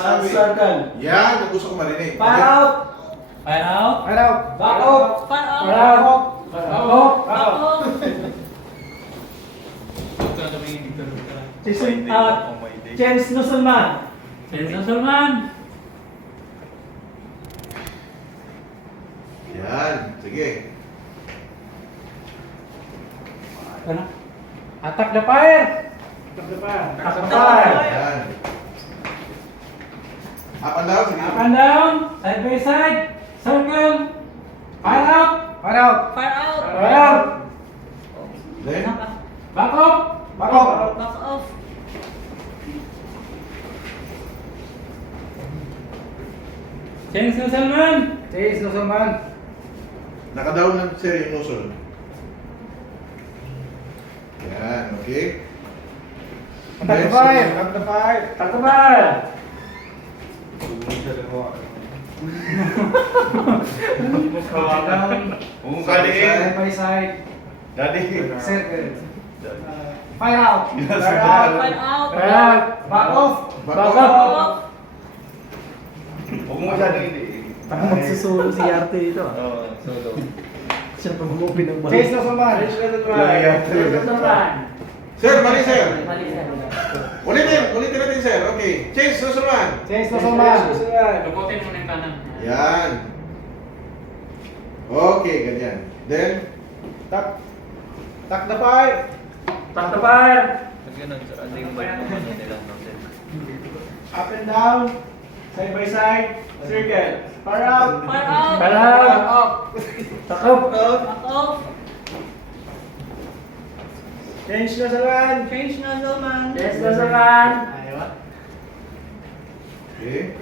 sabi. Circle. Yan, ang gusto ko marinig. Fire out. Fire out. Fire out. Back off. Fire out. Fire out. Back Back off. off. Chasing out. Chance Nusulman. Sensa Sulman. Yan, sige. Ano? Attack the fire. Attack the fire. Attack the fire. Yan. Up and down, sige. Up and down. Side by side. Circle. Fire out. Fire out. Fire out. Fire out. Then, Back up. Back off. Back off. Chance Nusulman. Chase Nusulman. nakadown ng sir yung nozzle. Yan, okay. Attack the fire. Attack the fire. Attack the fire. Side by side. Circle. Fire out. Fire out. Fire out. Fire out. Back off. Back Back off. off. Huwag mo masyadong hindi. Magsusulo si Arte dito. Oo, solo. Siya pag umupin ng bahay. Chase Nusulman. Chance Nusulman. Sir, mali sir. Mali, sir. Ulitin natin sir. Okay. Chase, susunod. Chase Nusulman. Lukutin mo na yung kanan. Yan. Okay, ganyan. Then, Attack the fire. Attack the fire. Pag ganun, sir, ano yung bike mo ano nilang natin? Up and down. Side by side. Circle. Fire out. Fire out. Fire out. Back off. Back up. Back off. Change Nusulman. Change nozzle man. Chance Nusulman. okay.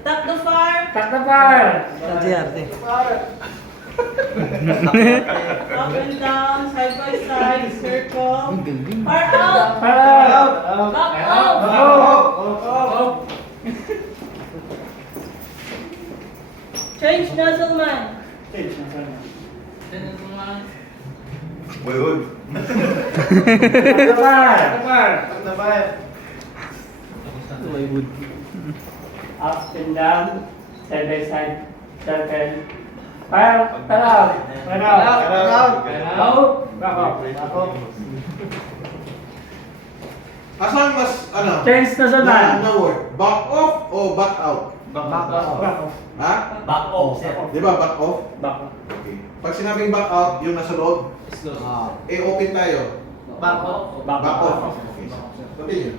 Attack the fire. Attack the fire. Saan si Arte? Up and down. Side by side. Circle. Fire out. Fire out. Back Back off. up. Change nozzle man. Change Nusulman. Chance Nusulman. Boy, huwag. Attack the fire. Attack the fire. May wood. Up and down. Side by side. Circle. Fire. Fire out. Fire out. Fire out. Fire out. Back off. Back off. Asan mas, ano? Chance Nusulman. Na word? Back off o back out? Back off. Back off. Ha? Back off, sir. Di ba back off? Back up. Okay. Pag sinabing back out, yung nasa loob, open tayo. Back off. Back Back up. off. Okay. Continue.